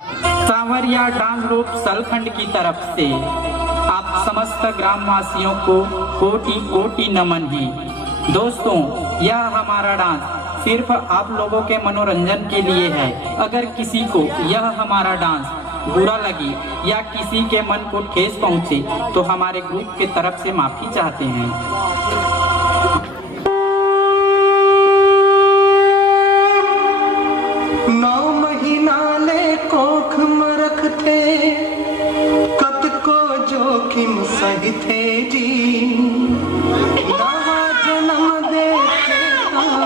सांवरिया dance group सलखंड की तरफ से आप समस्त ग्रामवासियों को कोटि कोटि नमन है। दोस्तों, यह हमारा डांस सिर्फ आप लोगों के मनोरंजन के लिए है। अगर किसी को यह हमारा डांस बुरा लगे या किसी के मन को ठेस पहुंचे तो हमारे ग्रुप के तरफ से माफी चाहते हैं। 9 महीना ले कोख में रखते कत को जोखिम सही थे जी। नवा जन्म देते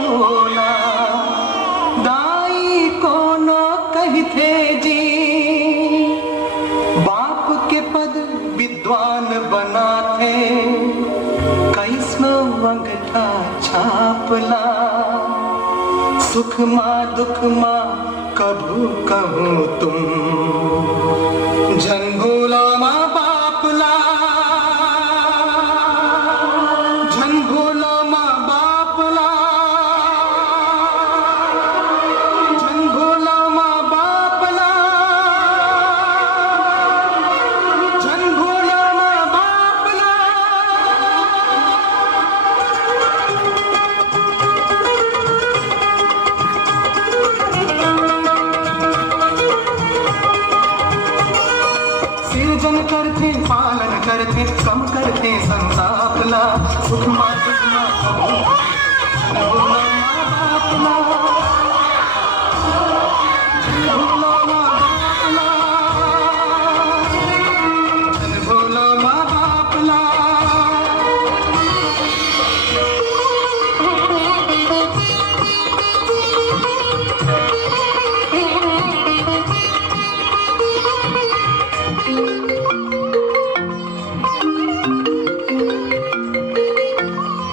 होना दाई को न कही थे जी। बाप के पद विद्वान बनाते कैसनो अंगठा छापला। सुख माँ दुख माँ कभू कहूँ तुम जन भूलो माँ बापला। जन भूलो माँ बापला। जन भूलो माँ बापला। जन भूलो माँ बापला। सृजन करते पालन करते कम करते संतापला। सुख माँ दुख माँ कभू जन भूलो माँ बापला। जन भूलो माँ बापला। जन भूलो माँ बापला।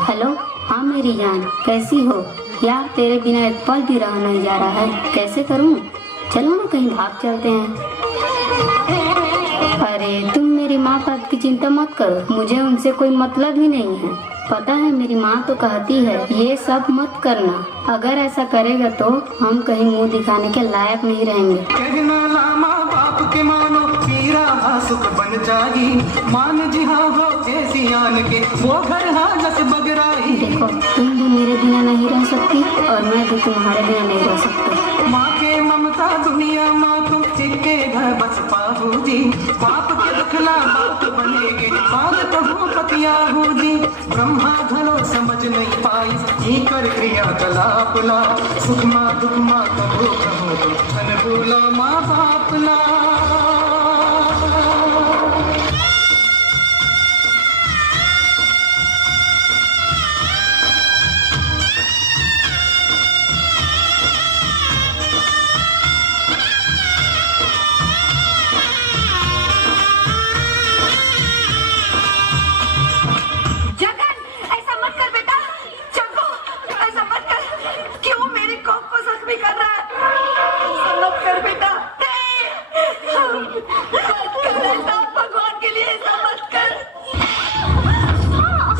हेलो, हाँ मेरी जान, कैसी हो यार? तेरे बिना एक पल भी रहा नहीं जा रहा है। कैसे करूं? चलो ना कहीं भाग चलते हैं। अरे तुम मेरी माँ बाप की चिंता मत करो, मुझे उनसे कोई मतलब ही नहीं है। पता है मेरी माँ तो कहती है ये सब मत करना। अगर ऐसा करेगा तो हम कहीं मुंह दिखाने के लायक नहीं रहेंगे। कहना लामा बाप के मानो पीरा हा सुख बन जागी। मान जी हाँ हो कैसी आन के वो घर हा जस बगराई। देखो, तुम भी मेरे बिना नहीं रह सकती और मैं भी तुम्हारे बिना नहीं रह सकती। माँ के ममता दुनिया माँ तुम चिक्के घर बस पाहू जी। बाप के दुखला बाप बनेगे बाप कहूँ पतियाहू जी। ब्रह्मा धलो समझ नहीं पाई ही कर क्रिया कलापला। सुख माँ दुख माँ कभू कहूँ तुम धन भूलो माँ बापला।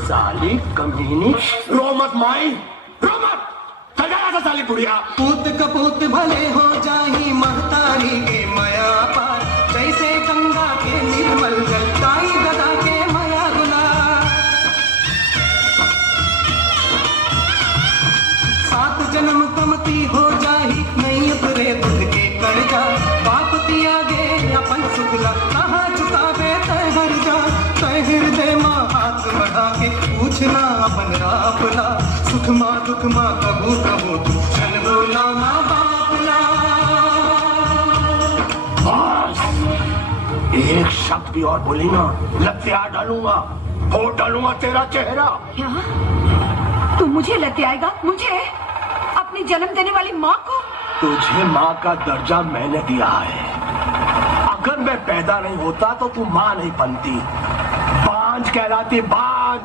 साली कमीनी, रो मत माई, रो मत। चल जा यहाँ से साली बुढ़िया। पूत कपूत भले हो जाही महतारी के माया पार। जैसे गंगा के निर्मल जल ताई गदा के माया गुला। सात जन्म कमती हो जाही नहीं उतरे दुख के कर्जा। बाप दिया गे अपन सुखला कहाँ चुकावे तय हर जा। तय हृदय माँ हाथ बढ़ा के पूछना अपन रापला। सुख माँ दुख माँ कबू कबू तू जन भूला माँ बापला। एक शब्द भी और बोली ना, लतिया डालूंगा, फोड़ डालूंगा तेरा चेहरा। क्या? तू मुझे लेते आएगा? मुझे? अपनी जन्म देने वाली माँ को? तुझे माँ का दर्जा मैंने दिया है। अगर मैं पैदा नहीं होता तो तू माँ नहीं बनती, बांझ कहलाती, बांझ।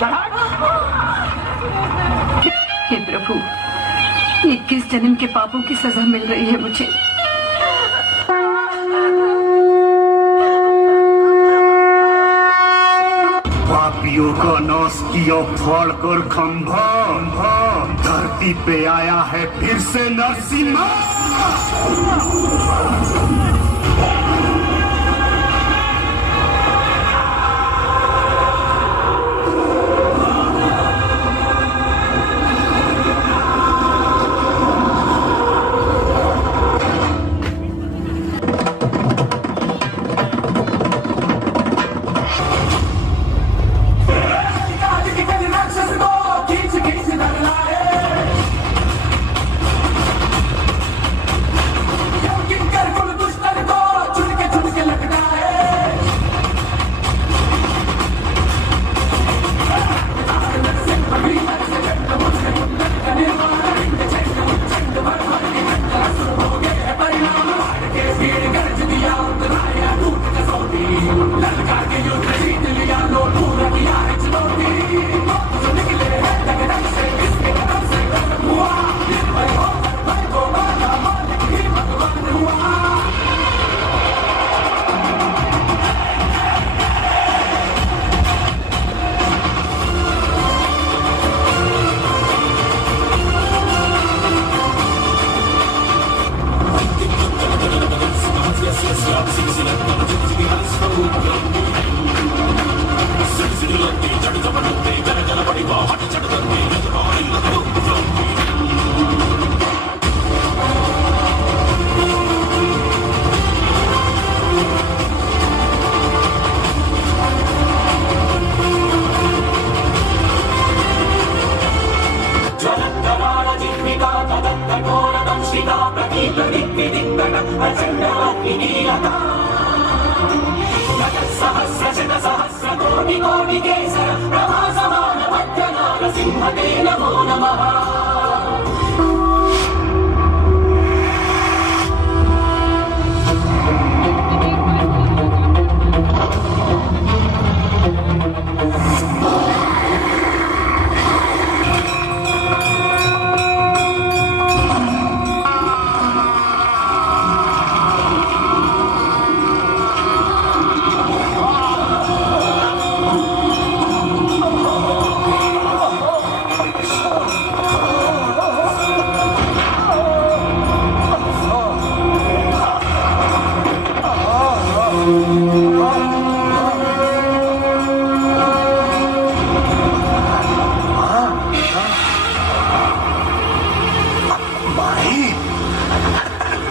चला। हे प्रभु, 21 जन्म के पापों की सजा मिल रही है मुझे। पापियों का नाश किया फाड़ कर खंभा, धरती धरती पे आया है फिर से नरसिम्हा।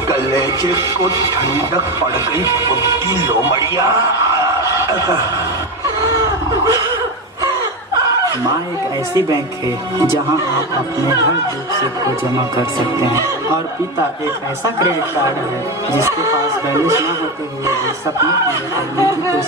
गलेचे को ठंडक पड़ गई बुद्धि लोमड़िया। माँ एक ऐसी बैंक है जहाँ आप अपने हर दुख सुख को जमा कर सकते हैं, और पिता एक ऐसा क्रेडिट कार्ड है जिसके पास बैलेंस ना होते हुए भी सपने पूरे करने की कोशिश